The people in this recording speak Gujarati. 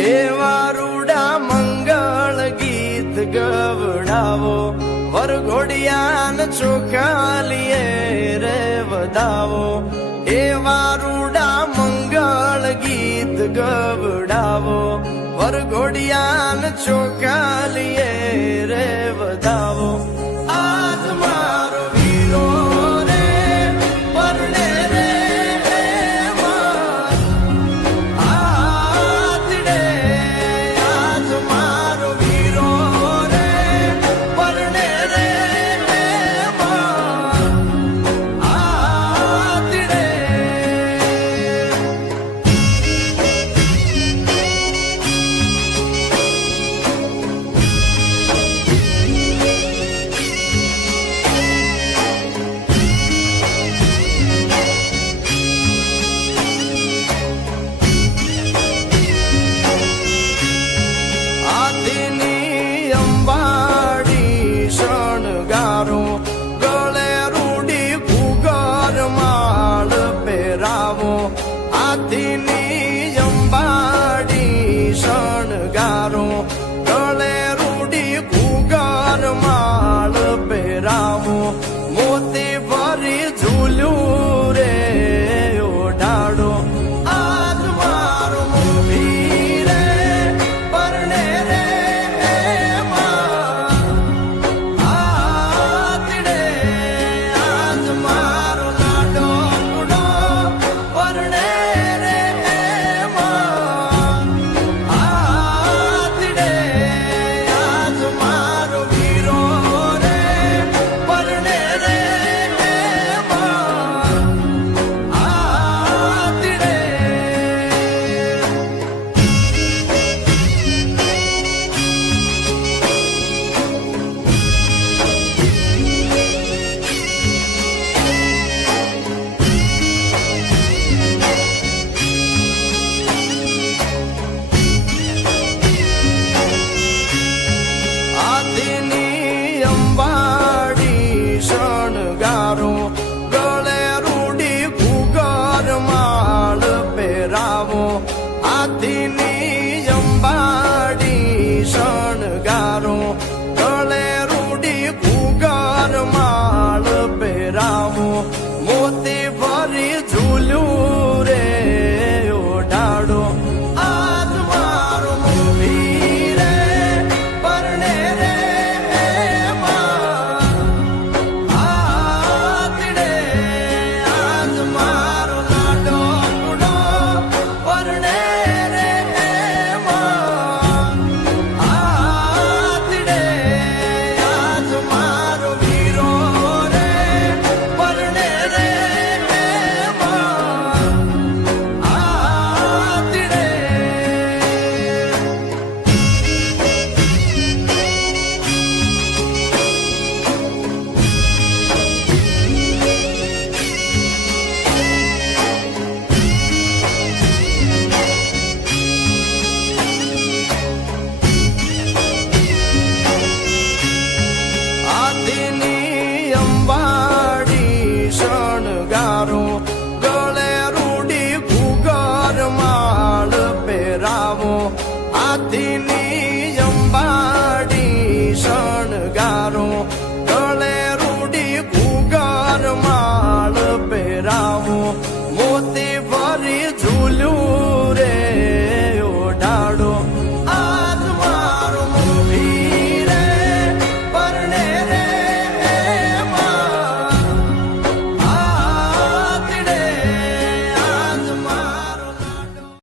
એવા રૂડા મંગળ ગીત ગવડાવો, વરઘોડિયાન ચોખાલીએ રે વધાવો. એવા રૂડા મંગળ ગીત ગવડાવો, વરઘોડિયાન ચોખાલીએ રે વધાવો. આજ મારો વીરો રે પરણે રે આતડે, આજ મારો વીરો રે પરણે રે આતડે. હાથીની અંબાડી શણગારો, ગળે રૂડી ફુગર માળ પહેરાવો. હાથીની અંબાડી શણગારો, ગળે રૂડી ફુગર માળ પહેરાવો. મોતી ભરી ઝૂલ્યું રે ઓઢાડો. આજ મારો મોભી રે પરણે રે આતડે, આજ મારો લાડો કુડો પરણે રે આતડે, આજ મારો વીરો રે પરણે રે આતડે. હાથીની અંબાડી શણગારો, ગળે રૂડી ફુગર માળ પહેરાવો. હાથીની અંબાડી શણગારો, ગળે રૂડી ફુગર માળ પહેરાવો. મોતી ભરી ઝૂલ્યું રે ઓઢાડો. આજ મારો મોભી રે પરણે રે આતડે, આજ મારો લાડો કુડો પરણે રે આતડે, આજ મારો વીરો રે પરણે રે આતડે. હાથીની અંબાડી શણગારો, ગળે રૂડી ફુગર માળ પહેરાવો. હાથી